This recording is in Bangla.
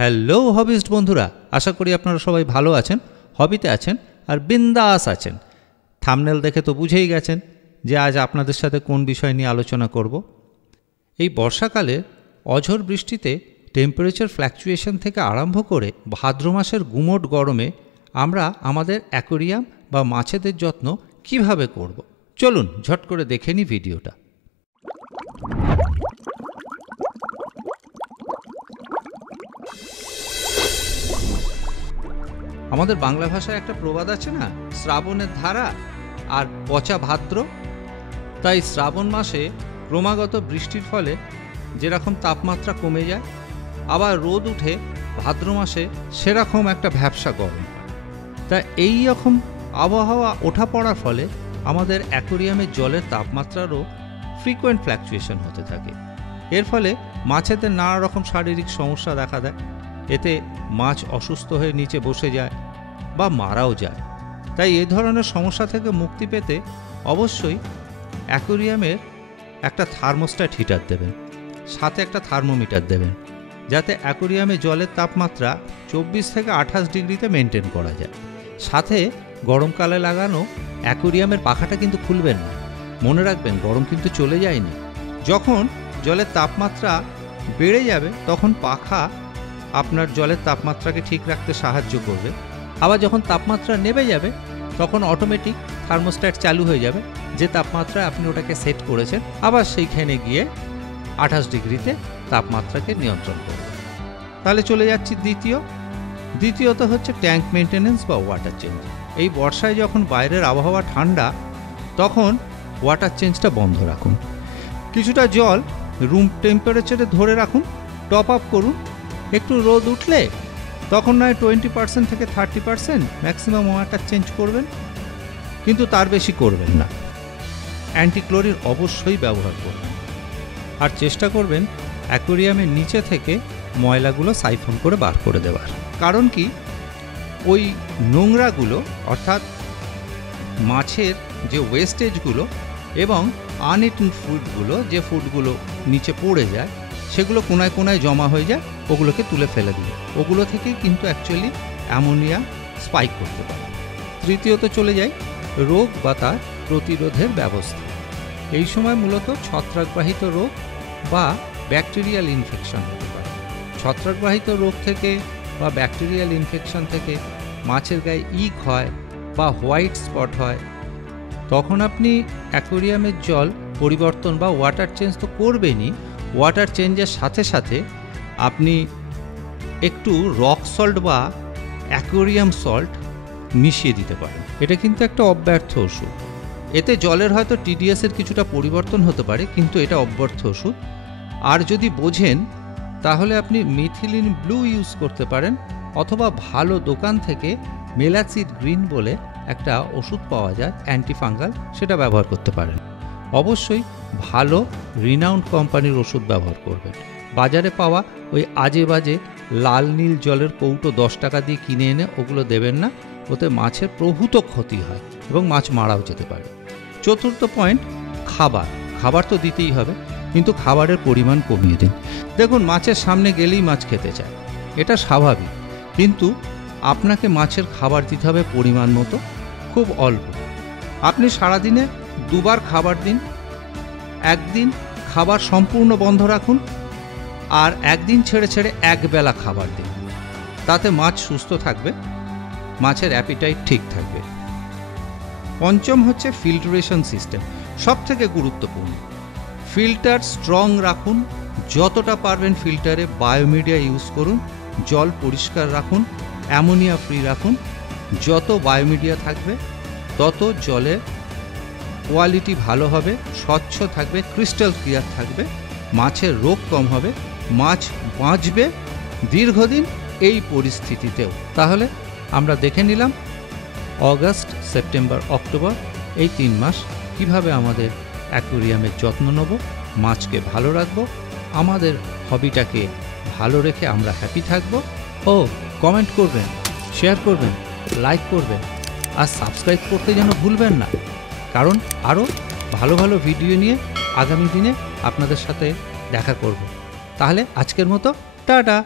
হ্যালো হবিস্ট বন্ধুরা, আশা করি আপনারা সবাই ভালো আছেন, হবিতে আছেন আর বিন্দাস আছেন। থাম্বনেল দেখে তো বুঝেই গেছেন যে আজ আপনাদের সাথে কোন বিষয় নিয়ে আলোচনা করব। এই বর্ষাকালে অঝোর বৃষ্টিতে টেম্পারেচার ফ্ল্যাকচুয়েশন থেকে আরম্ভ করে ভাদ্র মাসের গুমোট গরমে আমরা আমাদের অ্যাকোরিয়াম বা মাছেদের যত্ন কিভাবে করব, চলুন ঝট করে দেখে নিই ভিডিওটা। আমাদের বাংলা ভাষায় একটা প্রবাদ আছে না, শ্রাবণের ধারা আর পচা ভাদ্র। তাই শ্রাবণ মাসে ক্রমাগত বৃষ্টির ফলে যেরকম তাপমাত্রা কমে যায়, আবার রোদ উঠে ভাদ্র মাসে সেরকম একটা ভ্যাপসা গরম। তা এই রকম আবহাওয়া ওঠা পড়ার ফলে আমাদের অ্যাকোরিয়ামের জলের তাপমাত্রারও ফ্রিকোয়েন্ট ফ্ল্যাকচুয়েশন হতে থাকে। এর ফলে মাছেদের নানা রকম শারীরিক সমস্যা দেখা দেয়। এতে মাছ অসুস্থ হয়ে নিচে বসে যায় বা মারাও যায়। তাই এই ধরনের সমস্যা থেকে মুক্তি পেতে অবশ্যই অ্যাকোরিয়ামের একটা থার্মোস্ট্যাট হিটার দেবেন, সাথে একটা থার্মোমিটার দেবেন, যাতে অ্যাকোরিয়ামে জলের তাপমাত্রা 24 থেকে 28 ডিগ্রিতে মেনটেন করা যায়। সাথে গরমকালে লাগানো অ্যাকোরিয়ামের পাখাটা কিন্তু খুলবেন না, মনে রাখবেন গরম কিন্তু চলে যায়নি। যখন জলের তাপমাত্রা বেড়ে যাবে তখন পাখা আপনার জলের তাপমাত্রাকে ঠিক রাখতে সাহায্য করবে। আবার যখন তাপমাত্রা নেমে যাবে তখন অটোমেটিক থার্মোস্ট্যাট চালু হয়ে যাবে, যে তাপমাত্রায় আপনি ওটাকে সেট করেছেন আবার সেইখানে গিয়ে 28 ডিগ্রিতে তাপমাত্রাকে নিয়ন্ত্রণ করবে। তাহলে চলে যাচ্ছি দ্বিতীয়ত হচ্ছে ট্যাঙ্ক মেনটেন্যান্স বা ওয়াটার চেঞ্জ। এই বর্ষায় যখন বাইরের আবহাওয়া ঠান্ডা তখন ওয়াটার চেঞ্জটা বন্ধ রাখুন। কিছুটা জল রুম টেম্পারেচারে ধরে রাখুন, টপ আপ করুন। একটু রোদ উঠলে তখন নয় 20% থেকে 30% ম্যাক্সিমাম ওয়াটার চেঞ্জ করবেন, কিন্তু তার বেশি করবেন না। অ্যান্টিক্লোরিন অবশ্যই ব্যবহার করবেন। আর চেষ্টা করবেন অ্যাকোরিয়ামের নিচে থেকে ময়লাগুলো সাইফন করে বার করে দেওয়ার। কারণ কি, ওই নোংরাগুলো অর্থাৎ মাছের যে ওয়েস্টেজগুলো এবং আনইটেন ফুডগুলো, যে ফুডগুলো নিচে পড়ে যায় সেগুলো কোনায় কোনায় জমা হয়ে যায়, ওগুলোকে তুলে ফেলে দিল। ওগুলো থেকেই কিন্তু অ্যাকচুয়ালি অ্যামোনিয়া স্পাইক করতে পারে। তৃতীয়ত চলে যায় রোগ বা তার প্রতিরোধের ব্যবস্থা। এই সময় মূলত ছত্রাকবাহিত রোগ বা ব্যাকটেরিয়াল ইনফেকশন হতে পারে। ছত্রাকবাহিত রোগ থেকে বা ব্যাকটেরিয়াল ইনফেকশন থেকে মাছের গায়ে ইক হয় বা হোয়াইট স্পট হয়, তখন আপনি অ্যাকোরিয়ামের জল পরিবর্তন বা ওয়াটার চেঞ্জ তো করবেনই। ওয়াটার চেঞ্জের সাথে সাথে আপনি একটু রক সল্ট বা অ্যাকোরিয়াম সল্ট মিশিয়ে দিতে পারেন। এটা কিন্তু একটা অব্যর্থ ওষুধ। এতে জলের হয়তো টিডিএসের কিছুটা পরিবর্তন হতে পারে, কিন্তু এটা অব্যর্থ ওষুধ। আর যদি বোঝেন তাহলে আপনি মিথিলিন ব্লু ইউজ করতে পারেন, অথবা ভালো দোকান থেকে মেলাচিড গ্রিন বলে একটা ওষুধ পাওয়া যায় অ্যান্টিফাঙ্গাল, সেটা ব্যবহার করতে পারেন। অবশ্যই ভালো রিনাউন্ড কোম্পানির ওষুধ ব্যবহার করবেন। বাজারে পাওয়া ওই আজে বাজে লাল নীল জলের কৌটো 10 টাকা দিয়ে কিনে এনে ওগুলো দেবেন না, ওতে মাছের প্রভূত ক্ষতি হয় এবং মাছ মারাও যেতে পারে। চতুর্থ পয়েন্ট, খাবার তো দিতেই হবে, কিন্তু খাবারের পরিমাণ কমিয়ে দিন। দেখুন, মাছের সামনে গেলেই মাছ খেতে চায়, এটা স্বাভাবিক, কিন্তু আপনাকে মাছের খাবার দিতে হবে পরিমাণ মতো, খুব অল্প। আপনি সারাদিনে 2 বার খাবার দিন। একদিন খাবার সম্পূর্ণ বন্ধ রাখুন, আর একদিন ছেড়ে ছেড়ে একবেলা খাবার দিন। তাতে মাছ সুস্থ থাকবে, মাছের অ্যাপিটাইট ঠিক থাকবে। পঞ্চম হচ্ছে ফিল্টারেশন সিস্টেম, সব থেকে গুরুত্বপূর্ণ। ফিল্টার স্ট্রং রাখুন, যতটা পারবেন ফিল্টারে বায়োমিডিয়া ইউজ করুন, জল পরিষ্কার রাখুন, অ্যামোনিয়া ফ্রি রাখুন। যত বায়োমিডিয়া থাকবে তত জলের কোয়ালিটি ভালো হবে, স্বচ্ছ থাকবে, ক্রিস্টাল ক্লিয়ার থাকবে, মাছের রোগ কম হবে, মাছ বাঁচবে দীর্ঘদিন এই পরিস্থিতিতেও। তাহলে আমরা দেখে নিলাম অগাস্ট, সেপ্টেম্বর, অক্টোবর এই 3 মাস কিভাবে আমাদের অ্যাকোরিয়ামের যত্ন নেব, মাছকে ভালো রাখব, আমাদের হবিটাকে ভালো রেখে আমরা হ্যাপি থাকব। ও কমেন্ট করবেন, শেয়ার করবেন, লাইক করবেন, আর সাবস্ক্রাইব করতে যেন ভুলবেন না, কারণ আরও ভালো ভালো ভিডিও নিয়ে আগামী দিনে আপনাদের সাথে দেখা করব। তাহলে আজকের মতো টাটা।